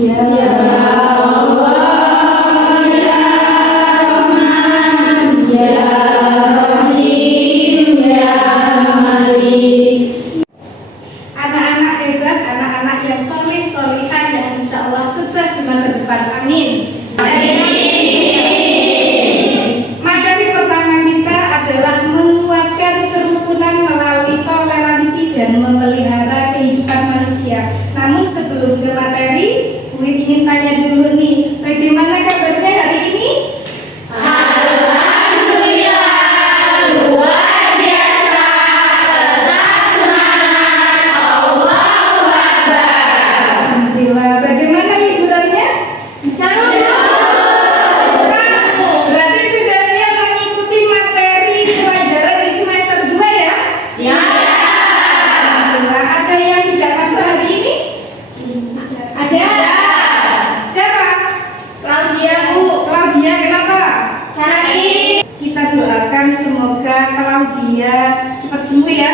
Ya Allah, ya Rahman, ya Rahim, ya Malik. Anak-anak hebat, anak-anak yang soleh, solihah, dan insya Allah sukses di masa depan. Amin. Materi pertama kita adalah menguatkan kerukunan melalui toleransi dan memelihara kehidupan manusia. Namun sebelum ke materi, gue ingin tanya dulu nih, bagaimana kabarnya hari ini? Alhamdulillah, luar biasa, tetap semangat, Allahu Akbar. Alhamdulillah, bagaimana liburannya? Berarti sudah siap mengikuti materi pelajaran di semester 2 ya? Siap. Alhamdulillah, ada yang tidak masuk hari ini? Ada. Siapa? Claudia, Bu. Claudia, kenapa? Sakit. Kita doakan semoga Claudia cepat sembuh ya.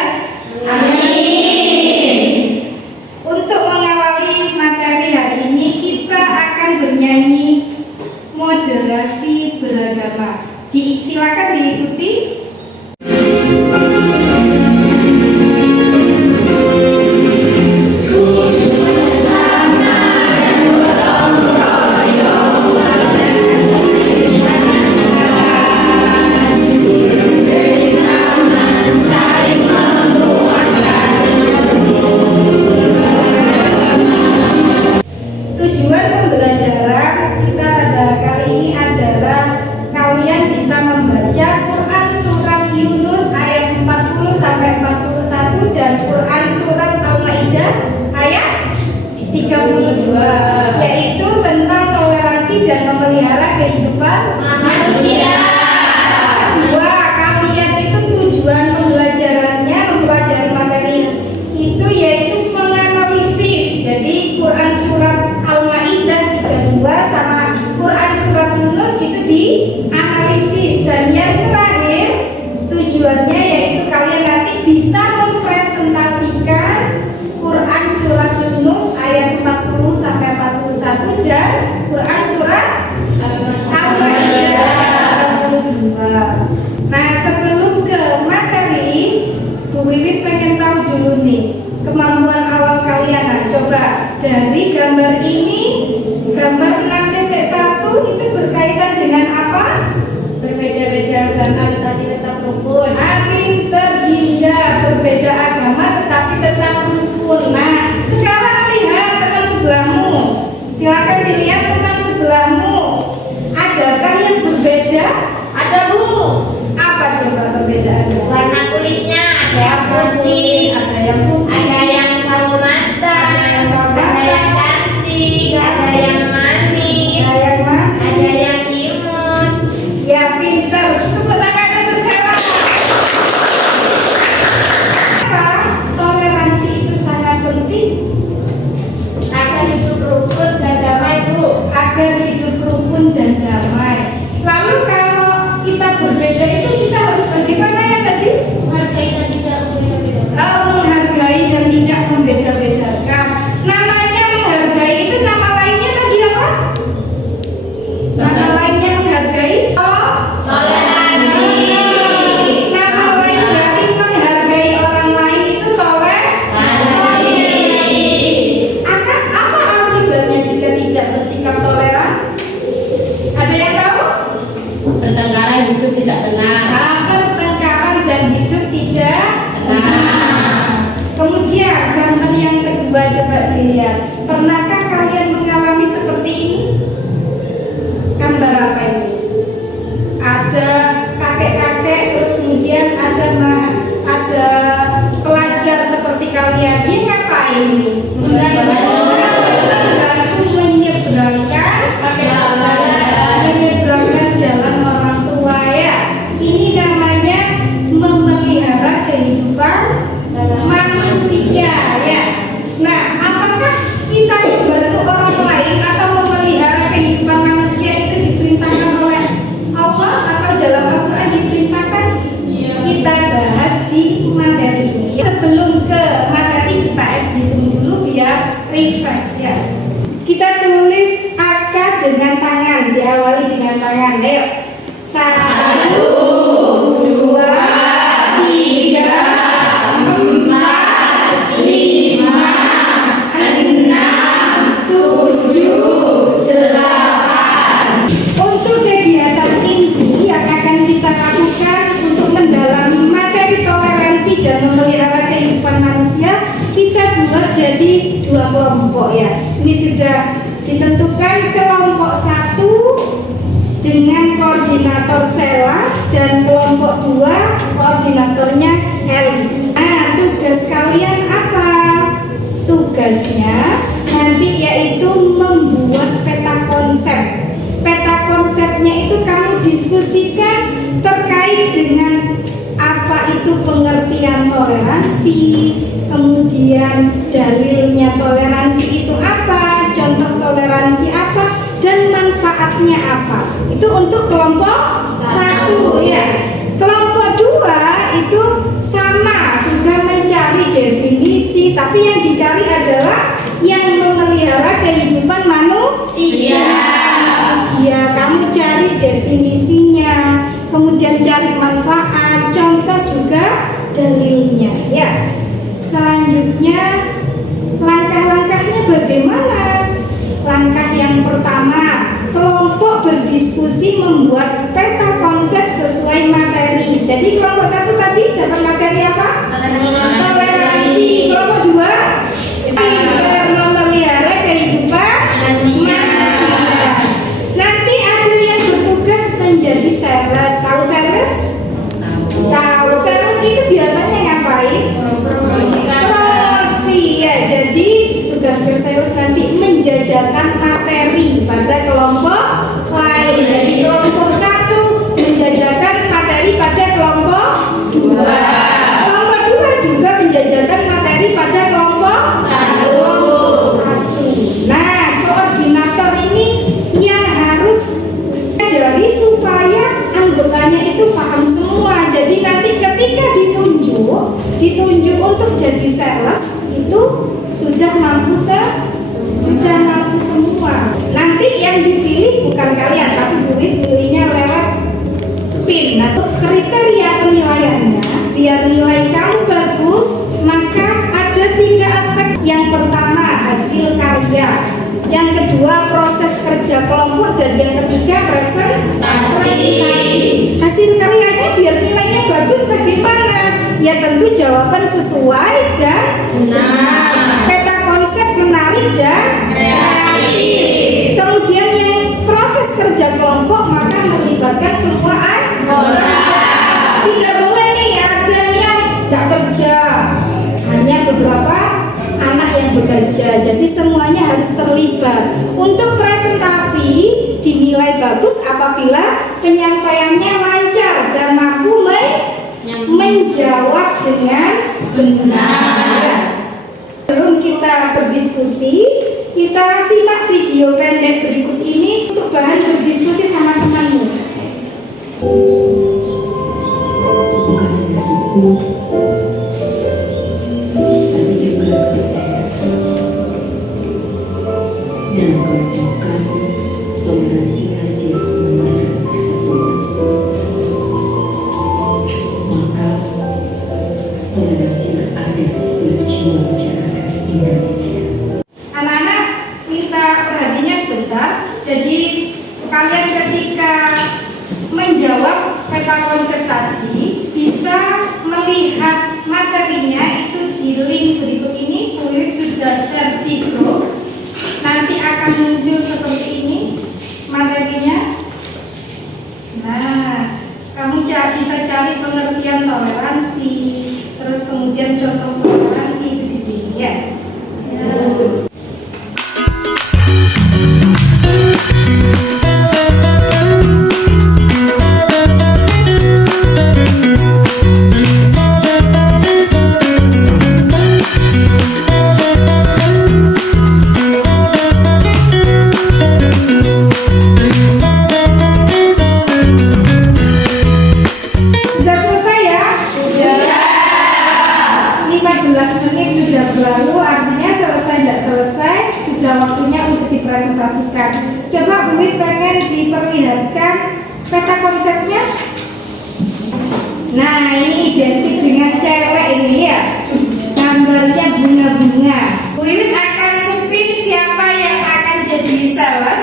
Amin. Untuk mengawali materi hari ini, kita akan bernyanyi moderasi beragama. Silakan diikuti. Tujuan pembelajaran kita pada kali ini adalah kalian bisa membaca Quran surat Yunus ayat 40 sampai 41 dan Quran surat Al-Maidah ayat 32, yaitu tentang toleransi dan memelihara kehidupan manusia. Kedua, kalian itu tujuan pembelajarannya, mempelajari materi itu yaitu menganalisis. Jadi Quran surat Al-Maidah 32 sama Quran surat Yunus itu dianalisis, dan yang terakhir tujuannya yaitu kalian nanti bisa mempresentasikan Quran surat Yunus ayat 40 sampai 41 dan Quran surat Al-Maidah 32. Nah, sebelum ke materi, Bu Wiwit pengen tahu dulu nih kemampuan awal kalian. Nah, coba dari gambar ini, gambar 6.1 itu berkaitan dengan apa? Berbeda-beda agama tetapi tetap rukun. Pinter Dinda, berbeda agama tetapi tetap rukun. Nah, sekarang lihat teman sebelahmu. Silakan dilihat teman sebelahmu. Adakah yang berbeda? Ada, Bu. Apa coba perbedaannya? Warna kulitnya ada yang putih, Ada yang putih, ada yang sawo matang, ada yang cantik, ada yang manis, ada yang mana? ada yang imut. Ya, pinter. Tepuk tangan untuk saya. Apa? Toleransi itu sangat penting Agar hidup rukun dan damai, Bu. agar hidup rukun dan damai. Lalu kalau kita berbeda itu kita harus bagaimana ya tadi? Menghargai dan tidak membeda-bedakan. Menghargai dan tidak membeda-bedakan. Namanya menghargai itu nama lainnya tadi apa? Nama lainnya menghargai? Toleransi. Nama lain dari menghargai orang lain itu toleransi. Apa akibatnya jika tidak bersikap toleran? dengan tangan, diawali dengan tangan. Ayo. 1, 2, 3, 4, 5, 6, 7, 8. Untuk kegiatan ini yang akan kita lakukan untuk mendalami materi toleransi dan memelihara kehidupan manusia, kita buat jadi 2 kelompok ya. Ini sudah ditentukan kelompok 1 dengan koordinator Sela dan kelompok 2 koordinatornya Eli. Nah, tugas kalian apa? Tugasnya nanti yaitu membuat peta konsep. Peta konsepnya itu kamu diskusikan terkait dengan apa itu pengertian toleransi, kemudian dalilnya toleransi itu apa, contoh toleransi apa, dan manfaatnya apa. Itu untuk kelompok 1 ya. Kelompok 2 itu sama juga mencari definisi, tapi yang dicari adalah yang memelihara kehidupan manusia. Kamu cari definisinya, kemudian cari manfaat, contoh juga dalilnya ya. Selanjutnya langkah-langkahnya bagaimana? Langkah yang pertama, kelompok berdiskusi membuat peta konsep sesuai materi. Jadi kelompok 1 tadi dapat materi apa? Toleransi. Kelompok 2 memelihara kehidupan manusia. Nanti ada yang bertugas menjadi sales. Tahu sales? Tahu. Sales itu biasanya ngapain? Promosi ya. Jadi tugas sales nanti menjajakan materi pada kelompok lain. Jadi kelompok 1 menjajakan materi pada kelompok 2. Kelompok 2 juga menjajakan materi pada kelompok 1. Nah, koordinator ini yang harus jadi supaya anggotanya itu paham semua. Jadi nanti ketika ditunjuk untuk jadi sales itu sudah mampu semua. Nanti yang dipilih bukan kalian, tapi duit pilihnya lewat spin. Nah, untuk kriteria penilaiannya biar nilai kamu bagus, maka ada 3 aspek. Yang pertama hasil karya, yang kedua proses kerja kelompok, dan yang ketiga presentasi. Hasil karyanya biar nilainya bagus bagaimana? Ya tentu jawaban sesuai dan benar. Peta konsep menarik dan kreatif. Kemudian yang proses kerja kelompok maka melibatkan semua anggota. Tidak boleh nih ada yang tidak kerja, hanya beberapa anak yang bekerja. Jadi semuanya harus terlibat. Untuk presentasi dinilai bagus apabila penyampaiannya lancar dan mampu menjawab dengan benar. Sebelum kita berdiskusi, kita simak video pendek berikut ini untuk bahan berdiskusi sama temanmu. Bukan hanya suku, tapi juga kepercayaan dan menunjukkan toleransi hadir memandang persatuan. Maka toleransi harus ada di setiap jiwa masyarakat Indonesia. Anak-anak, minta perhatiannya sebentar. Jadi kalian ketika menjawab peta konsep tadi bisa melihat materinya itu di link berikut ini. Kulit sudah share di grup. Nanti akan muncul seperti ini materinya. Nah, kamu bisa cari pengertian toleransi, terus kemudian contoh toleransi itu di sini ya. Sudah selesai ya? Sudah. 15 dipresentasikan. Coba Bu Wit pengen diperlihatkan peta konsepnya. Nah, ini identik dengan cewek ini ya. Gambarnya bunga-bunga. Bu Wit akan sepin siapa yang akan jadi sales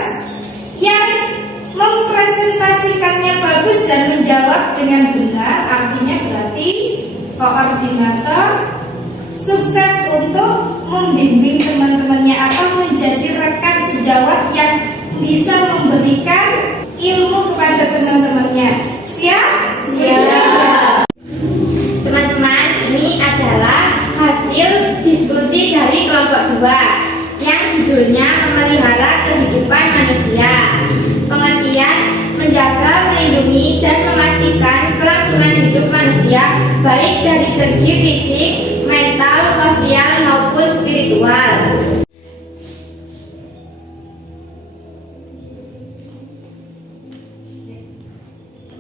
yang mempresentasikannya bagus dan menjawab dengan benar. Artinya berarti koordinator sukses untuk membimbing teman-temannya atau menjadi rekan sejawat yang bisa memberikan ilmu kepada teman-temannya. Siap? Siap. Teman-teman, ini adalah hasil diskusi dari kelompok 2 yang judulnya memelihara kehidupan manusia. Pengertian menjaga, melindungi, dan memastikan kelangsungan hidup manusia baik dari segi fisik, mental, sosial, maupun spiritual.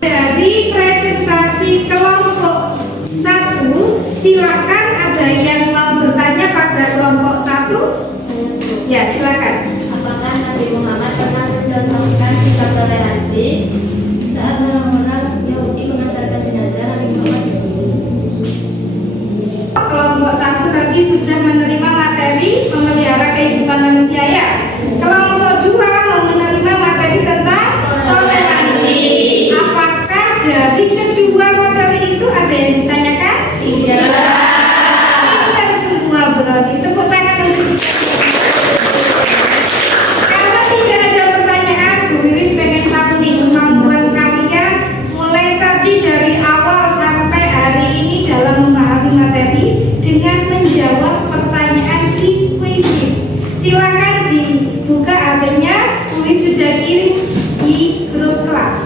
Dari presentasi kelompok 1, silakan ada yang mau bertanya pada kelompok 1? Ya, silakan. Apakah Nabi Muhammad pernah mencontohkan sikap toleransi saat orang-orang Yahudi mengantarkan jenazah Nabi Muhammad ke bumi? Kelompok 1 tadi sudah menerima materi memelihara kehidupan manusia ya. Kelompok 2 mau menerima materi tentang toleransi. Apakah dari kedua materi itu ada yang ditanyakan? Tidak. Pintar semua berarti. Tepuk tangan untuk kalau tidak ada pertanyaan, Bu Wiwit pengen tahu nih kemampuan kalian mulai tadi dari awal sampai hari ini dalam memahami materi dengan menjawab pertanyaan key quizzes. Silakan dibuka HP-nya, Bu Wiwit sudah kirim di grup kelas.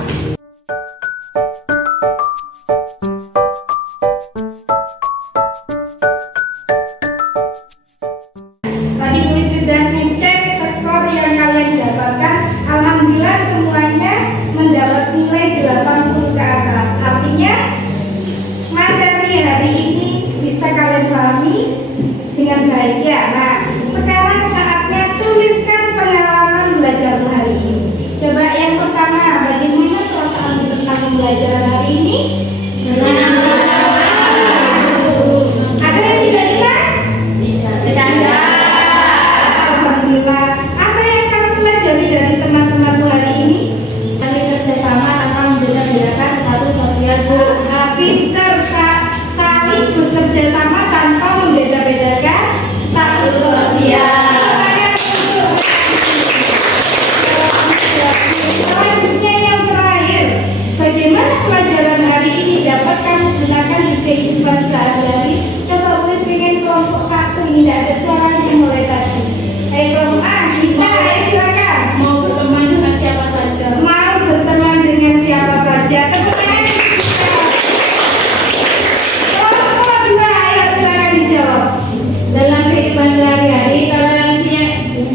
Tadi Bu Wiwit sudah ngecek skor yang kalian dapatkan. Alhamdulillah semuanya mendapat nilai 80 ke atas. Artinya materi hari ini bisa kalian pahami dengan baik ya. Nah, sekarang saatnya tuliskan pengalaman belajar hari ini. Coba yang pertama, bagaimana perasaan tentang pembelajaran hari ini? Ada yang tidak senang? Tidak. Alhamdulillah. Apa yang kamu pelajari dari teman-temanmu hari ini? Kami kerjasama tanpa membeda-bedakan status sosial, Bu. Pinter, saling bekerja sama tanpa membeda-bedakan status sosial. Selanjutnya yang terakhir, bagaimana pelajaran hari ini dapat kamu gunakan di kehidupan sehari-hari? Coba boleh pengen kelompok 1 ini tidak ada suaranya mulai tadi. Kelompok A, kita silakan. Mau berteman dengan siapa saja. Mau berteman dengan siapa saja. Tepuk tangan untuk kita. Kelompok 2, ayo silakan dijawab. Dalam kehidupan sehari-hari, toleransi yang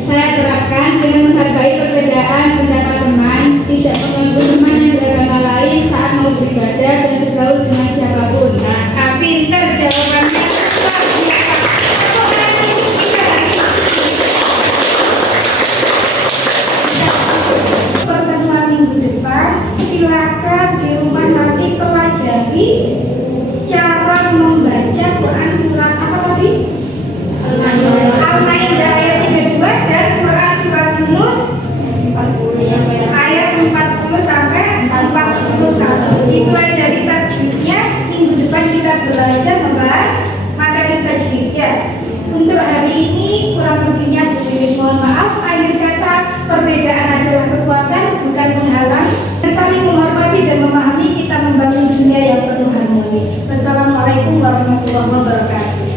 saya terapkan dengan menghargai perbedaan pendapat teman, tidak mengganggu teman yang beragama lain saat mau beribadah dan bergaul dengan siapapun. Nah, pinter jawabannya. Luar biasa. Tepuk tangan untuk kita lagi. Pertemuan minggu depan, silakan di rumah nanti pelajari cara membaca Quran surat apa tadi? Al-Maidah ayat 32 dan Quran surat Yunus ayat 40 sampai 41. Dipelajari tajwidnya. Minggu depan kita belajar membahas materi tajwid ya. Untuk hari ini kurang lebihnya Bu Wiwit mohon maaf. Akhir kata, perbedaan adalah kekuatan bukan penghalang. Dan saling menghormati dan memahami kita membangun dunia yang penuh harmoni. Wassalamualaikum warahmatullahi wabarakatuh.